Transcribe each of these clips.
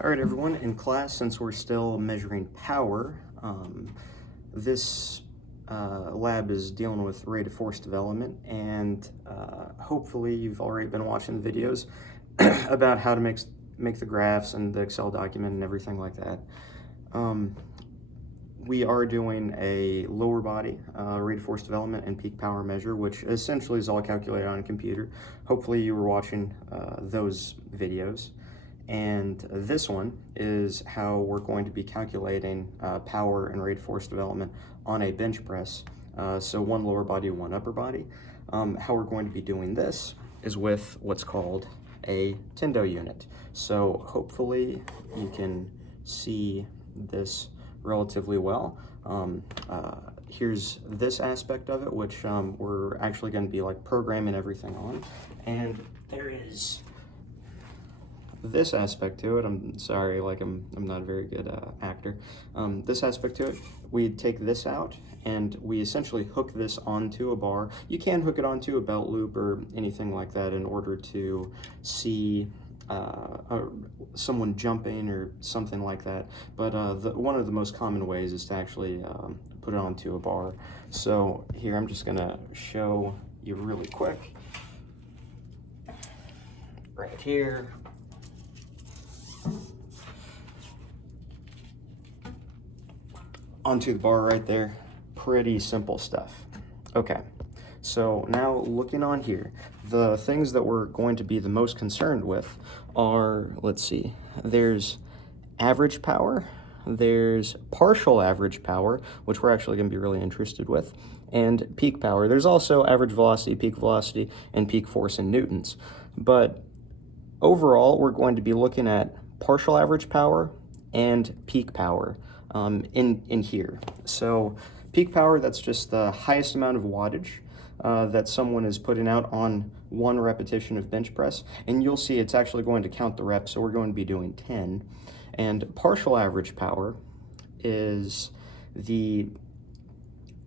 All right, everyone, in class, since we're still measuring power, this lab is dealing with rate of force development, and hopefully you've already been watching the videos about how to make the graphs and the Excel document and everything like that. We are doing a lower body rate of force development and peak power measure, which essentially is all calculated on a computer. Hopefully you were watching those videos. And this one is how we're going to be calculating power and rate of force development on a bench press. So one lower body, one upper body. How we're going to be doing this is with what's called a Tendo unit. So hopefully you can see this relatively well. Here's this aspect of it, which we're actually going to be like programming everything on. And there is this aspect to it. I'm sorry, like I'm not a very good actor. This aspect to it, we take this out and we essentially hook this onto a bar. You can hook it onto a belt loop or anything like that in order to see someone jumping or something like that. But one of the most common ways is to actually put it onto a bar. So here I'm just gonna show you really quick. Right here. Onto the bar right there. Pretty simple stuff. Okay, so now looking on here, the things that we're going to be the most concerned with are, let's see, there's average power, there's partial average power, which we're actually going to be really interested with, and peak power. There's also average velocity, and peak force in newtons. But overall, we're going to be looking at partial average power and peak power in here. So peak power, that's just the highest amount of wattage that someone is putting out on one repetition of bench press. And you'll see it's actually going to count the reps, so we're going to be doing 10. And partial average power is the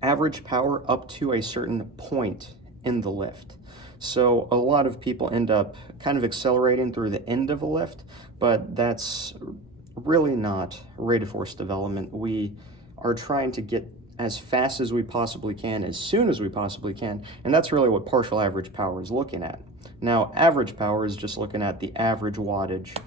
average power up to a certain point in the lift. So a lot of people end up kind of accelerating through the end of a lift, but that's really not rate of force development. We are trying to get as fast as we possibly can, as soon as we possibly can, and that's really what partial average power is looking at. Now, average power is just looking at the average wattage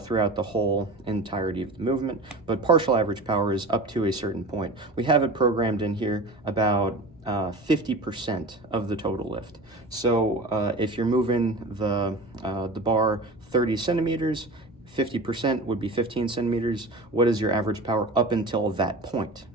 throughout the whole entirety of the movement, but partial average power is up to a certain point. We have it programmed in here about 50% of the total lift. So if you're moving the bar 30 centimeters, 50% would be 15 centimeters. What is your average power up until that point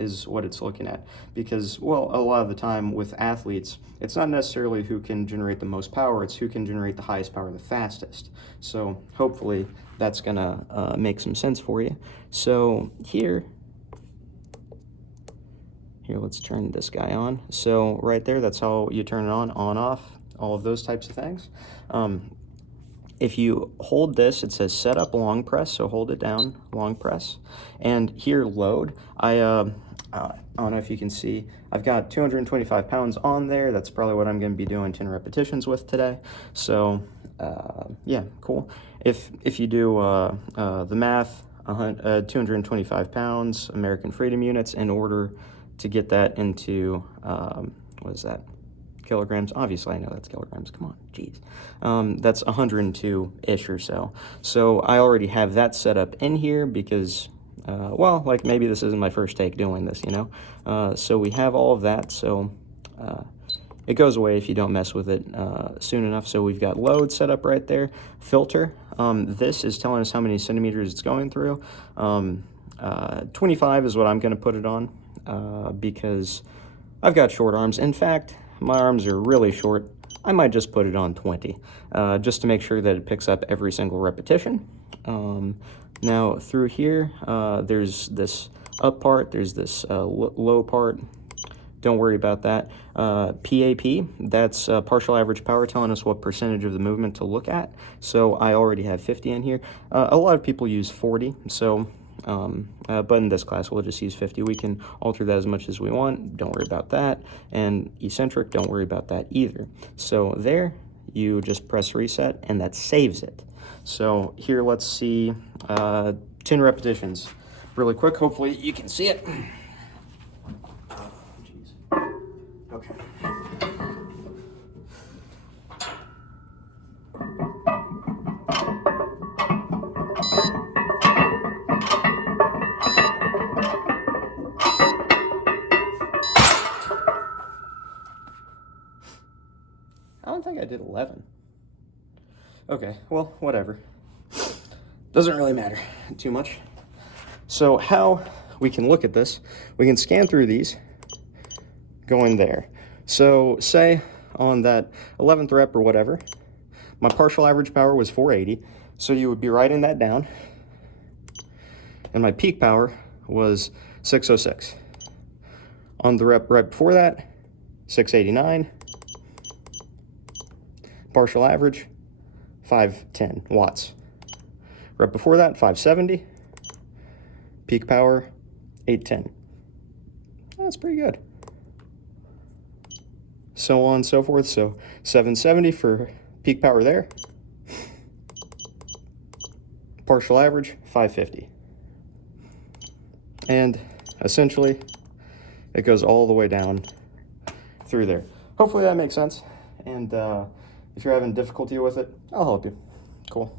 is what it's looking at. Because, well, a lot of the time with athletes, it's not necessarily who can generate the most power, it's who can generate the highest power the fastest. So hopefully that's gonna make some sense for you. So here, let's turn this guy on. So right there, that's how you turn it on, off, all of those types of things. If you hold this, it says set up long press, so hold it down, long press. And here, load, I don't know if you can see, I've got 225 pounds on there. That's probably what I'm gonna be doing 10 repetitions with today. So yeah, cool. If you do the math, 225 pounds, American freedom units, in order to get that into, what is that? Kilograms. Obviously I know that's kilograms, come on, geez. That's 102-ish or so. So I already have that set up in here because, well, like maybe this isn't my first take doing this, you know? So we have all of that, so it goes away if you don't mess with it soon enough. So we've got load set up right there. Filter, this is telling us how many centimeters it's going through. 25 is what I'm gonna put it on because I've got short arms. In fact, my arms are really short. I might just put it on 20, just to make sure that it picks up every single repetition. Now through here, there's this up part, there's this low part. Don't worry about that. PAP, that's partial average power, telling us what percentage of the movement to look at. So I already have 50 in here. A lot of people use 40, so but in this class we'll just use 50. We can alter that as much as we want, don't worry about that. And eccentric, don't worry about that either. So there, you just press reset and that saves it. So here, let's see 10 repetitions really quick. Hopefully you can see it. Okay. I don't think I did 11. Okay, well, whatever. Doesn't really matter too much. So how we can look at this, we can scan through these, going there. So say on that 11th rep or whatever, my partial average power was 480, so you would be writing that down, and my peak power was 606. On the rep right before that, 689, partial average, 510 watts. Rep before that, 570, peak power, 810. That's pretty good. So on and so forth. So 770 for peak power there. Partial average, 550. And essentially, it goes all the way down through there. Hopefully that makes sense. And if you're having difficulty with it, I'll help you. Cool.